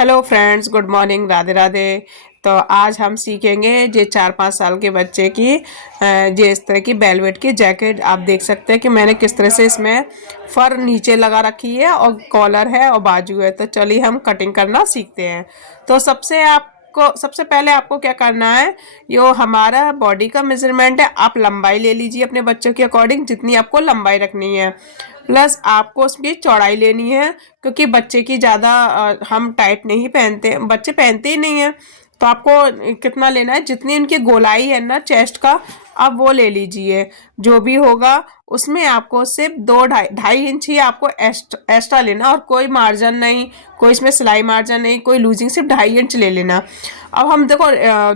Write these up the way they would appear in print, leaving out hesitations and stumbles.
Hello friends, good morning, Radhe Radhe. तो आज हम सीखेंगे जे 4-5 साल के बच्चे की जे इस तरह की वेलवेट की जैकेट। आप देख सकते हैं कि मैंने किस तरह से इसमें फर नीचे लगा रखी है और कॉलर है और बाजू है। तो चलिए हम कटिंग करना सीखते हैं। तो सबसे पहले आपको क्या करना है, यो हमारा बॉडी का मेजरमेंट है। आप लंबाई ले लीजिए अपने बच्चों के अकॉर्डिंग, जितनी आपको लंबाई रखनी है। प्लस आपको उसकी चौड़ाई लेनी है, क्योंकि बच्चे की ज़्यादा हम टाइट नहीं पहनते, बच्चे पहनते ही नहीं है। तो आपको कितना लेना है, जितनी उनकी गोलाई है ना चेस्ट का, आप वो ले लीजिए। जो भी होगा उसमें आपको सिर्फ 2-2.5 इंच ही आपको एक्स्ट्रा लेना, और कोई मार्जिन नहीं, कोई इसमें सिलाई मार्जिन नहीं, कोई लूजिंग, सिर्फ 2.5 इंच ले लेना। अब हम देखो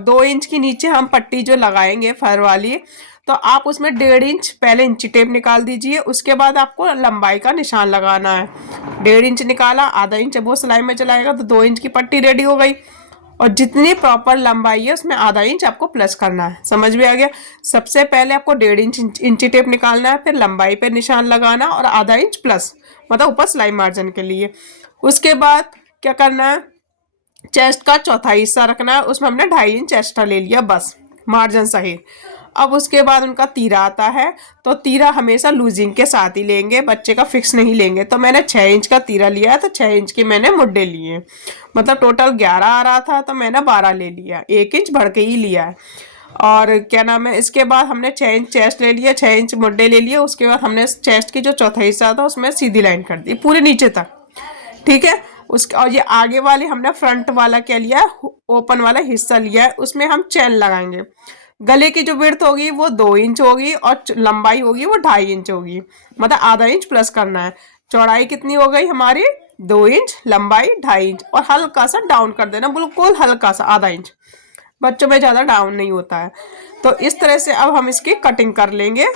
2 इंच की नीचे हम पट्टी जो लगाएंगे फर वाली, तो आप उसमें 1.5 इंच पहले इंची टेप निकाल दीजिए। उसके बाद आपको लंबाई का निशान लगाना है। 1.5 इंच निकाला, आधा इंच वो सिलाई में चलाएगा, तो 2 इंच की पट्टी रेडी हो गई। और जितनी प्रॉपर लंबाई है उसमें आधा इंच आपको प्लस करना है। समझ में आ गया? सबसे पहले आपको 1.5 इंच इंची टेप निकालना है, फिर लंबाई पे निशान लगाना और आधा इंच प्लस, मतलब ऊपर सिलाई मार्जिन के लिए। उसके बाद क्या करना है, चेस्ट का चौथा हिस्सा रखना है, उसमें हमने 2.5 इंच एक्स्ट्रा ले लिया बस, मार्जिन सहित। अब उसके बाद उनका तीरा आता है, तो तीरा हमेशा लूजिंग के साथ ही लेंगे, बच्चे का फिक्स नहीं लेंगे। तो मैंने 6 इंच का तीरा लिया है, तो 6 इंच के मैंने मुड्डे लिए, मतलब टोटल 11 आ रहा था, तो मैंने 12 ले लिया, 1 इंच बढ़ के ही लिया है। और क्या नाम है, इसके बाद हमने 6 इंच चेस्ट ले लिया, 6 इंच मुड्डे ले लिए। उसके बाद हमने चेस्ट की जो चौथा हिस्सा था उसमें सीधी लाइन कर दी पूरे नीचे तक, ठीक है। उसके और ये आगे वाले हमने फ्रंट वाला क्या लिया है, ओपन वाला हिस्सा लिया है, उसमें हम चैन लगाएंगे। गले की जो विड्थ होगी वो 2 इंच होगी, और लंबाई होगी वो 2.5 इंच होगी, मतलब आधा इंच प्लस करना है। चौड़ाई कितनी हो गई हमारी, 2 इंच, लंबाई 2.5 इंच, और हल्का सा डाउन कर देना, बिल्कुल हल्का सा, आधा इंच। बच्चों में ज्यादा डाउन नहीं होता है। तो इस तरह से अब हम इसकी कटिंग कर लेंगे।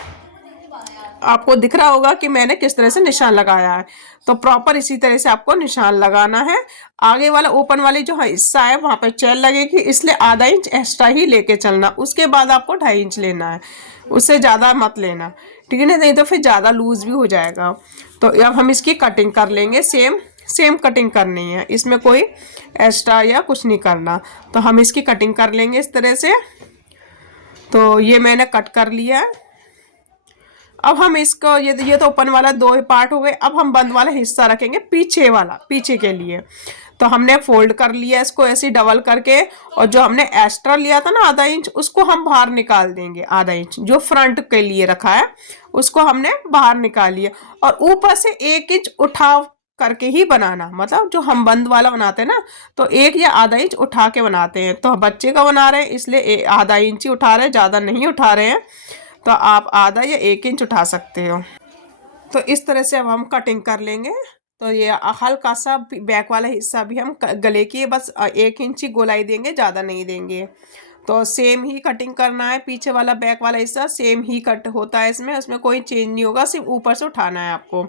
आपको दिख रहा होगा कि मैंने किस तरह से निशान लगाया है। तो प्रॉपर इसी तरह से आपको निशान लगाना है। आगे वाला ओपन वाली जो हिस्सा है वहां पे चेन लगेगी, इसलिए आधा इंच एक्स्ट्रा ही लेके चलना। उसके बाद आपको 2.5 इंच लेना है, उससे ज्यादा मत लेना, ठीक है ना, नहीं तो फिर ज्यादा लूज भी हो जाएगा। तो अब हम इसकी कटिंग कर लेंगे। सेम सेम कटिंग करनी है, इसमें कोई एक्स्ट्रा या कुछ नहीं करना। तो हम इसकी कटिंग कर लेंगे इस तरह से। तो ये मैंने कट कर लिया है। अब हम इसको ये तो ओपन वाला 2 पार्ट हो गए। अब हम बंद वाला हिस्सा रखेंगे, पीछे वाला, पीछे के लिए। तो हमने फोल्ड कर लिया इसको ऐसे डबल करके, और जो हमने एक्स्ट्रा लिया था ना आधा इंच, उसको हम बाहर निकाल देंगे। आधा इंच जो फ्रंट के लिए रखा है उसको हमने बाहर निकाल लिया, और ऊपर से 1 इंच उठाव करके ही बनाना, मतलब जो हम बंद वाला बनाते हैं ना, तो 1 या आधा इंच उठा के बनाते हैं। तो बच्चे का बना रहे हैं इसलिए आधा इंच ही उठा रहे हैं, ज्यादा नहीं उठा रहे हैं। तो आप आधा या 1 इंच उठा सकते हो। तो इस तरह से अब हम कटिंग कर लेंगे। तो ये हल्का सा बैक वाला हिस्सा भी हम गले की बस 1 इंच ही गोलाई देंगे, ज़्यादा नहीं देंगे। तो सेम ही कटिंग करना है, पीछे वाला बैक वाला हिस्सा सेम ही कट होता है इसमें, उसमें कोई चेंज नहीं होगा, सिर्फ ऊपर से उठाना है आपको।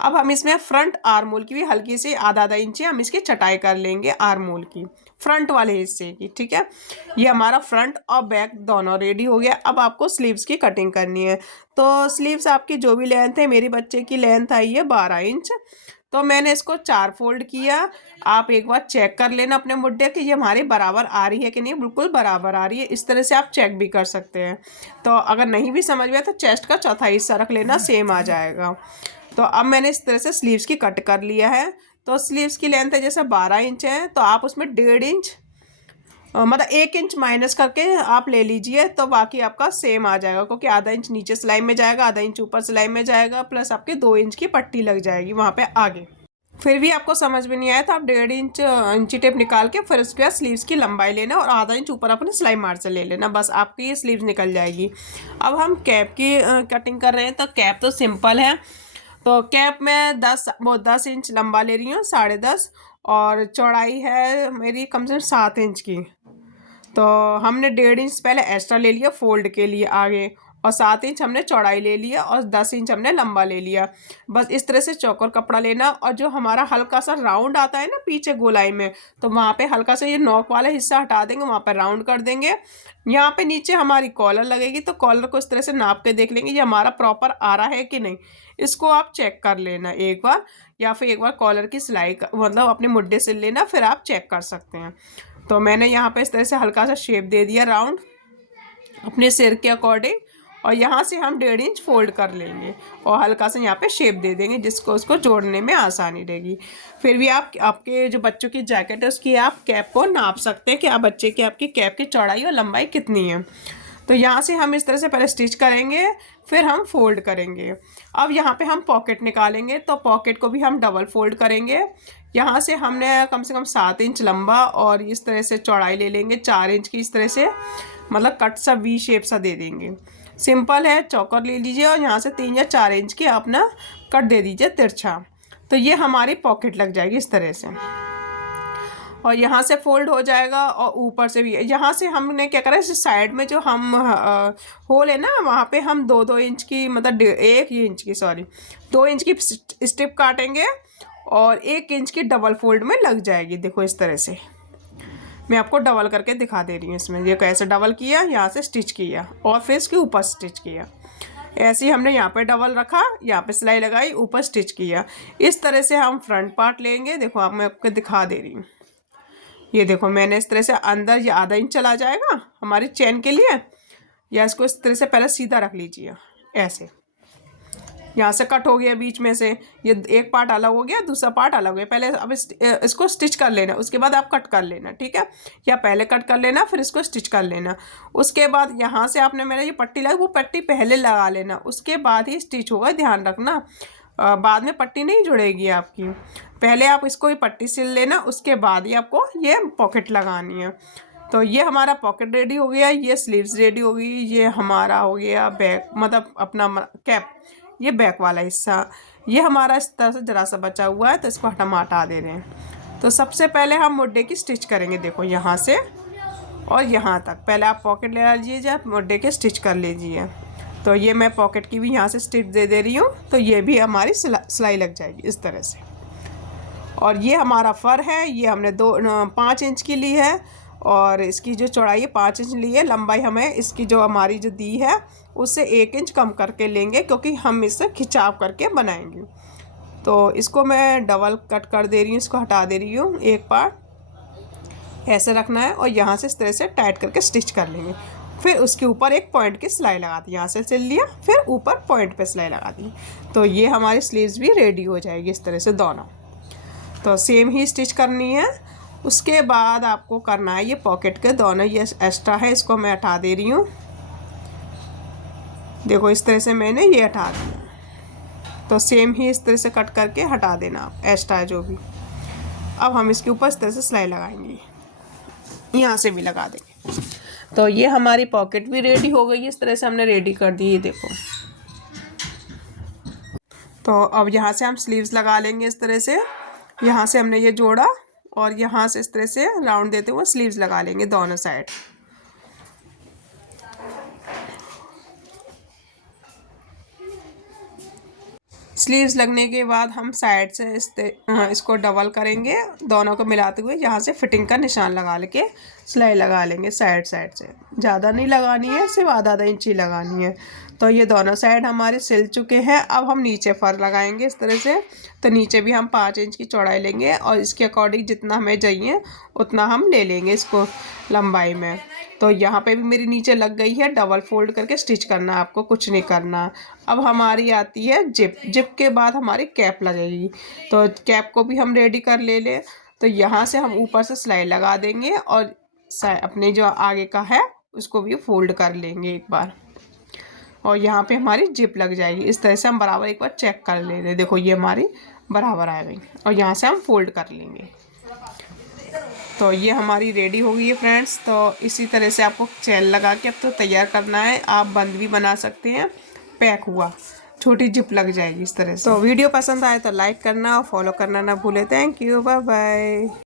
अब हम इसमें फ्रंट आर्म होल की भी हल्की सी आधा आधा इंच हम इसकी चटाई कर लेंगे, आर्म होल की फ्रंट वाले हिस्से की, ठीक है। ये हमारा फ्रंट और बैक दोनों रेडी हो गया। अब आपको स्लीव्स की कटिंग करनी है। तो स्लीव्स आपकी जो भी लेंथ है, मेरी बच्चे की लेंथ आई है 12 इंच। तो मैंने इसको 4 फोल्ड किया। आप एक बार चेक कर लेना अपने मुड्डे कि ये हमारी बराबर आ रही है कि नहीं, बिल्कुल बराबर आ रही है। इस तरह से आप चेक भी कर सकते हैं। तो अगर नहीं भी समझ में आया तो चेस्ट का चौथा हिस्सा रख लेना, सेम आ जाएगा। तो अब मैंने इस तरह से स्लीव्स की कट कर लिया है। तो स्लीव्स की लेंथ है जैसे 12 इंच है, तो आप उसमें 1.5 इंच, मतलब 1 इंच माइनस करके आप ले लीजिए, तो बाकी आपका सेम आ जाएगा, क्योंकि आधा इंच नीचे सिलाई में जाएगा, आधा इंच ऊपर सिलाई में जाएगा, प्लस आपके 2 इंच की पट्टी लग जाएगी वहाँ पे आगे। फिर भी आपको समझ में नहीं आया तो आप 1.5 इंच इंची टेप निकाल के फिर उसके बाद स्लीव्स की लंबाई लेना, और आधा इंच ऊपर अपने सिलाई मार्जिन ले लेना, बस आपकी ये स्लीव्स निकल जाएगी। अब हम कैप की कटिंग कर रहे हैं। तो कैप तो सिंपल है। तो कैप में 10 इंच लंबा ले रही हूँ, 10.5, और चौड़ाई है मेरी कम से कम 7 इंच की। तो हमने 1.5 इंच पहले एक्स्ट्रा ले लिया फोल्ड के लिए आगे, और 7 इंच हमने चौड़ाई ले लिया और 10 इंच हमने लंबा ले लिया। बस इस तरह से चौकोर कपड़ा लेना और जो हमारा हल्का सा राउंड आता है ना पीछे गोलाई में, तो वहाँ पे हल्का सा ये नोक वाला हिस्सा हटा देंगे, वहाँ पर राउंड कर देंगे। यहाँ पे नीचे हमारी कॉलर लगेगी, तो कॉलर को इस तरह से नाप के देख लेंगे ये हमारा प्रॉपर आ रहा है कि नहीं, इसको आप चेक कर लेना एक बार, या फिर एक बार कॉलर की सिलाई मतलब अपने मुड्ढे से लेना, फिर आप चेक कर सकते हैं। तो मैंने यहाँ पे इस तरह से हल्का सा शेप दे दिया राउंड अपने सिर के अकॉर्डिंग, और यहाँ से हम 1.5 इंच फोल्ड कर लेंगे और हल्का सा यहाँ पे शेप दे देंगे जिसको उसको जोड़ने में आसानी रहेगी। फिर भी आप आपके जो बच्चों की जैकेट है उसकी आप कैप को नाप सकते हैं कि आप बच्चे की आपकी कैप की चौड़ाई और लंबाई कितनी है। तो यहाँ से हम इस तरह से पहले स्टिच करेंगे, फिर हम फोल्ड करेंगे। अब यहाँ पे हम पॉकेट निकालेंगे, तो पॉकेट को भी हम डबल फोल्ड करेंगे। यहाँ से हमने कम से कम 7 इंच लंबा और इस तरह से चौड़ाई ले लेंगे 4 इंच की, इस तरह से मतलब कट सा वी शेप सा दे देंगे। सिंपल है, चौकर ले लीजिए और यहाँ से 3 या 4 इंच की अपना कट दे दीजिए तिरछा, तो ये हमारी पॉकेट लग जाएगी इस तरह से। और यहाँ से फोल्ड हो जाएगा और ऊपर से भी यहाँ से हमने क्या करा, इस साइड में जो हम होल है ना वहाँ पे हम 2-2 इंच की मतलब 1 इंच की 2 इंच की स्ट्रिप काटेंगे और 1 इंच की डबल फोल्ड में लग जाएगी। देखो इस तरह से मैं आपको डबल करके दिखा दे रही हूँ। इसमें ये कैसे डबल किया, यहाँ से स्टिच किया और फिर इसके ऊपर स्टिच किया, ऐसे ही हमने यहाँ पे डबल रखा, यहाँ पे सिलाई लगाई, ऊपर स्टिच किया। इस तरह से हम फ्रंट पार्ट लेंगे। देखो अब मैं आपको दिखा दे रही हूँ, ये देखो मैंने इस तरह से अंदर ये आधा इंच चला जाएगा हमारी चेन के लिए, या इसको इस तरह से पहले सीधा रख लीजिए ऐसे, यहाँ से कट हो गया बीच में से, ये एक पार्ट अलग हो गया, दूसरा पार्ट अलग हो गया। पहले अब इसको स्टिच कर लेना, उसके बाद आप कट कर लेना, ठीक है, या पहले कट कर लेना फिर इसको स्टिच कर लेना। उसके बाद यहाँ से आपने मेरा ये पट्टी लगी, वो पट्टी पहले लगा लेना, उसके बाद ही स्टिच होगा, ध्यान रखना बाद में पट्टी नहीं जुड़ेगी आपकी। पहले आप इसको ही पट्टी सिल लेना, उसके बाद ही आपको ये पॉकेट लगानी है। तो ये हमारा पॉकेट रेडी हो गया, ये स्लीव्स रेडी हो गई, ये हमारा हो गया बैक मतलब अपना कैप, ये बैक वाला हिस्सा। ये हमारा इस तरह से जरा सा बचा हुआ है, तो इसको हम हटा दे रहे हैं। तो सबसे पहले हम मुड्ढे की स्टिच करेंगे। देखो यहाँ से और यहाँ तक पहले आप पॉकेट ले लीजिए, मुड्ढे के स्टिच कर लीजिए। तो ये मैं पॉकेट की भी यहाँ से स्टिच दे रही हूँ, तो ये भी हमारी सिलाई लग जाएगी इस तरह से। और ये हमारा फर है, ये हमने 5 इंच की ली है और इसकी जो चौड़ाई है 5 इंच ली है, लंबाई हमें इसकी जो हमारी जो दी है उससे 1 इंच कम करके लेंगे क्योंकि हम इससे खिंचाव करके बनाएंगे। तो इसको मैं डबल कट कर दे रही हूँ, इसको हटा दे रही हूँ, एक पार्ट ऐसे रखना है और यहाँ से इस तरह से टाइट करके स्टिच कर लेंगे। फिर उसके ऊपर एक पॉइंट की सिलाई लगा दी, यहाँ से सिल लिया, फिर ऊपर पॉइंट पे सिलाई लगा दी। तो ये हमारी स्लीव्स भी रेडी हो जाएगी इस तरह से दोनों। तो सेम ही स्टिच करनी है। उसके बाद आपको करना है ये पॉकेट के दोनों, ये एक्स्ट्रा है इसको मैं हटा दे रही हूँ। देखो इस तरह से मैंने ये हटा दिया, तो सेम ही इस तरह से कट करके हटा देना आप एक्स्ट्रा है जो भी। अब हम इसके ऊपर इस तरह से सिलाई लगाएंगे, यहाँ से भी लगा देंगे। तो ये हमारी पॉकेट भी रेडी हो गई, इस तरह से हमने रेडी कर दी, ये देखो। तो अब यहाँ से हम स्लीव्स लगा लेंगे इस तरह से, यहाँ से हमने ये जोड़ा और यहाँ से इस तरह से राउंड देते हुए स्लीव्स लगा लेंगे दोनों साइड। स्लीव्स लगने के बाद हम साइड से इसको डबल करेंगे, दोनों को मिलाते हुए यहाँ से फिटिंग का निशान लगा लेके सिलाई लगा लेंगे साइड से। ज़्यादा नहीं लगानी है, सिर्फ आधा इंच ही लगानी है। तो ये दोनों साइड हमारे सिल चुके हैं। अब हम नीचे फर लगाएंगे इस तरह से। तो नीचे भी हम 5 इंच की चौड़ाई लेंगे और इसके अकॉर्डिंग जितना हमें चाहिए उतना हम ले लेंगे इसको लंबाई में। तो यहाँ पे भी मेरी नीचे लग गई है, डबल फोल्ड करके स्टिच करना, आपको कुछ नहीं करना। अब हमारी आती है जिप। जिप के बाद हमारी कैप लगेगी, तो कैप को भी हम रेडी कर ले। तो यहाँ से हम ऊपर से सिलाई लगा देंगे और अपने जो आगे का है उसको भी फोल्ड कर लेंगे एक बार, और यहाँ पे हमारी जिप लग जाएगी। इस तरह से हम बराबर एक बार चेक कर ले रहे, देखो ये हमारी बराबर आ गई, और यहाँ से हम फोल्ड कर लेंगे। तो ये हमारी रेडी हो गई है फ्रेंड्स। तो इसी तरह से आपको चैन लगा के अब तो तैयार करना है। आप बंद भी बना सकते हैं, पैक हुआ छोटी जिप लग जाएगी इस तरह से। तो वीडियो पसंद आए तो लाइक करना और फॉलो करना ना भूले। Thank you, bye bye.